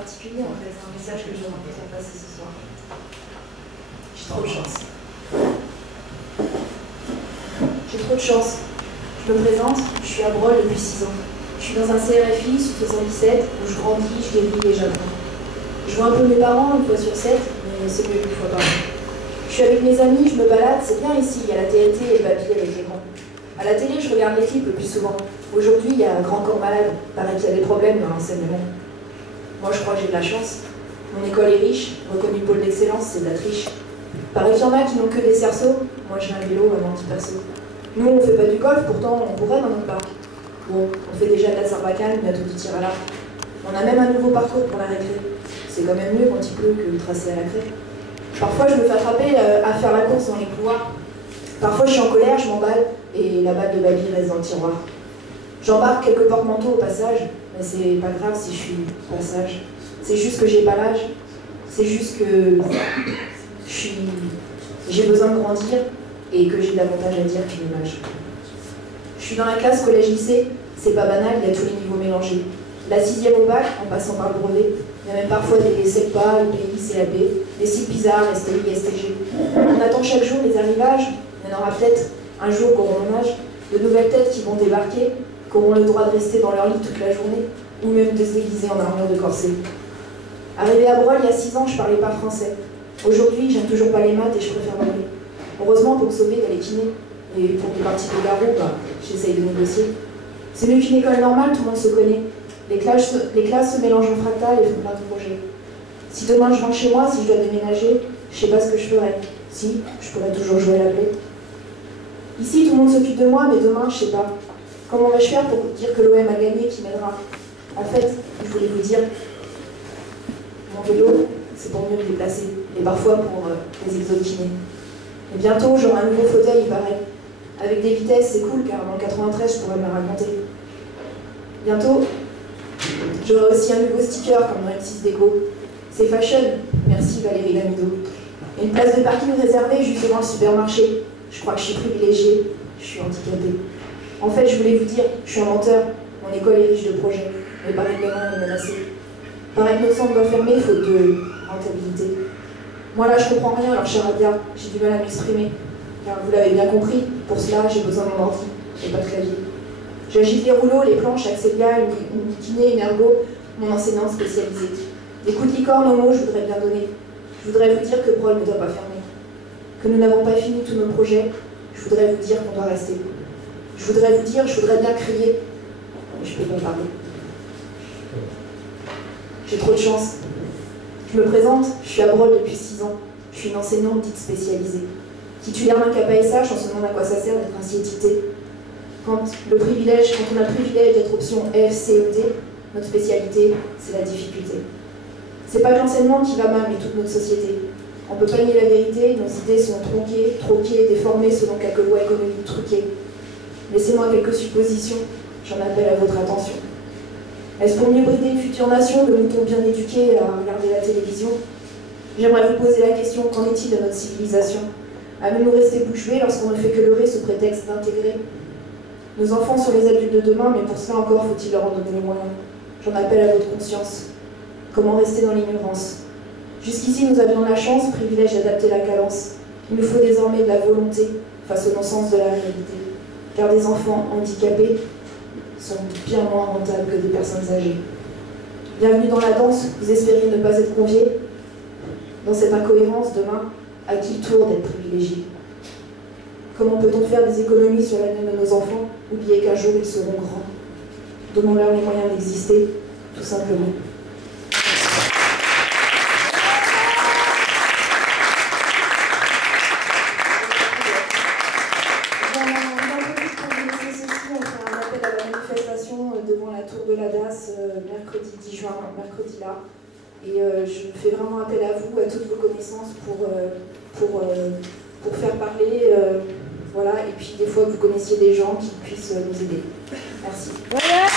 Particulier en fait, un message que j'aimerais faire passer ce soir. J'ai trop de chance. J'ai trop de chance. Je me présente, je suis à Brol depuis 6 ans. Je suis dans un CRFI sous 77 où je grandis, je guéris et j'apprends. Je vois un peu mes parents une fois sur 7, mais c'est mieux qu'une fois par an. Je suis avec mes amis, je me balade, c'est bien ici, il y a la TNT et le papier avec l'écran. À la télé, je regarde les clips le plus souvent. Aujourd'hui, il y a un grand corps malade. Paraît qu'il y a des problèmes dans l'enseignement. Moi, je crois que j'ai de la chance. Mon école est riche, reconnue pôle d'excellence, c'est de la triche. Paraît qu'il y en a qui n'ont que des cerceaux. Moi, j'ai un vélo, un anti-perso. Nous, on fait pas du golf, pourtant, on pourrait dans notre parc. Bon, on fait déjà de la sarbacane, bientôt du tir à l'arc. On a même un nouveau parcours pour la récré. C'est quand même mieux quand il pleut que de tracer à la craie. Parfois, je me fais attraper à faire la course dans les couloirs. Parfois, je suis en colère, je m'emballe, et la balle de baby reste dans le tiroir. J'embarque quelques porte-manteaux au passage, mais c'est pas grave si je suis passage. C'est juste que j'ai pas l'âge. C'est juste que j'ai besoin de grandir et que j'ai davantage à dire qu'une image. Je suis dans la classe collège-lycée, c'est pas banal, il y a tous les niveaux mélangés. La 6e au bac, en passant par le brevet, il y a même parfois des CEPA, UPI, CAP, des sites bizarres, STI, STG. On attend chaque jour les arrivages, il y en aura peut-être un jour qu'auront mon âge, de nouvelles têtes qui vont débarquer, qui auront le droit de rester dans leur lit toute la journée, ou même de se déguiser en armure de corset. Arrivé à Brol, il y a 6 ans, je parlais pas français. Aujourd'hui, j'aime toujours pas les maths et je préfère l'anglais. Heureusement, pour me sauver, il y a les kinés. Et pour des parties de garrot, j'essaye de négocier. C'est mieux qu'une école normale, tout le monde se connaît. Les classes se mélangent en fractal et font plein de projets. Si demain je rentre chez moi, si je dois déménager, je sais pas ce que je ferai. Si, je pourrais toujours jouer à la play. Ici, tout le monde s'occupe de moi, mais demain, je sais pas. Comment vais-je faire pour dire que l'OM a gagné, qui m'aidera? En fait, je voulais vous dire, mon vélo, c'est pour mieux me déplacer, et parfois pour les exokinés. Et bientôt, j'aurai un nouveau fauteuil, il paraît. Avec des vitesses, c'est cool, car dans le 93, je pourrais me la raconter. Bientôt, j'aurai aussi un nouveau sticker, comme dans M6 Déco. C'est fashion, merci Valérie Lamido. Et une place de parking réservée juste devant le supermarché. Je crois que je suis privilégiée, je suis handicapée. En fait, je voulais vous dire, je suis un menteur, mon école est riche de projets, mais paraît que demain est menacé. Paraît que notre centre doit fermer faute de rentabilité. Moi là, je comprends rien, alors charadia, j'ai du mal à m'exprimer. Car vous l'avez bien compris, pour cela, j'ai besoin de mon ordi, et pas de clavier. J'agite les rouleaux, les planches, Axelia, une kiné, une ergo, mon enseignante spécialisée. Des coups de licorne aux mots, je voudrais bien donner. Je voudrais vous dire que Brol ne doit pas fermer. Que nous n'avons pas fini tous nos projets, je voudrais vous dire qu'on doit rester. Je voudrais vous dire, je voudrais bien crier, mais je ne peux pas parler. J'ai trop de chance. Je me présente, je suis à Brol depuis 6 ans. Je suis une enseignante dite spécialisée. Titulaire d'un KPSH, on se demande à quoi ça sert d'être ainsi étiqueté. Quand on a le privilège d'être option F, C, E, D, notre spécialité, c'est la difficulté. C'est pas que l'enseignement qui va mal, mais toute notre société. On peut pas nier la vérité, nos idées sont tronquées, troquées, déformées selon quelques lois économiques truquées. Laissez-moi quelques suppositions, j'en appelle à votre attention. Est-ce pour mieux brider une future nation de moutons bien éduqués à regarder la télévision? J'aimerais vous poser la question, qu'en est-il de notre civilisation? Allons-nous rester bouche bée lorsqu'on ne fait que leurrer sous prétexte d'intégrer? Nos enfants sont les adultes de demain, mais pour cela encore faut-il leur en donner les moyens. J'en appelle à votre conscience. Comment rester dans l'ignorance? Jusqu'ici, nous avions la chance, privilège d'adapter la cadence. Il nous faut désormais de la volonté face au non-sens de la réalité. Car des enfants handicapés sont bien moins rentables que des personnes âgées. Bienvenue dans la danse, vous espériez ne pas être conviés? Dans cette incohérence, demain, à qui le tour d'être privilégié? Comment peut-on faire des économies sur l'avenir de nos enfants, oublier qu'un jour ils seront grands? Donnons-leur les moyens d'exister, tout simplement. Devant la tour de la DAS, mercredi 10 juin, mercredi là. Et je fais vraiment appel à vous, à toutes vos connaissances pour faire parler, voilà, et puis des fois que vous connaissiez des gens qui puissent nous aider. Merci. Voilà.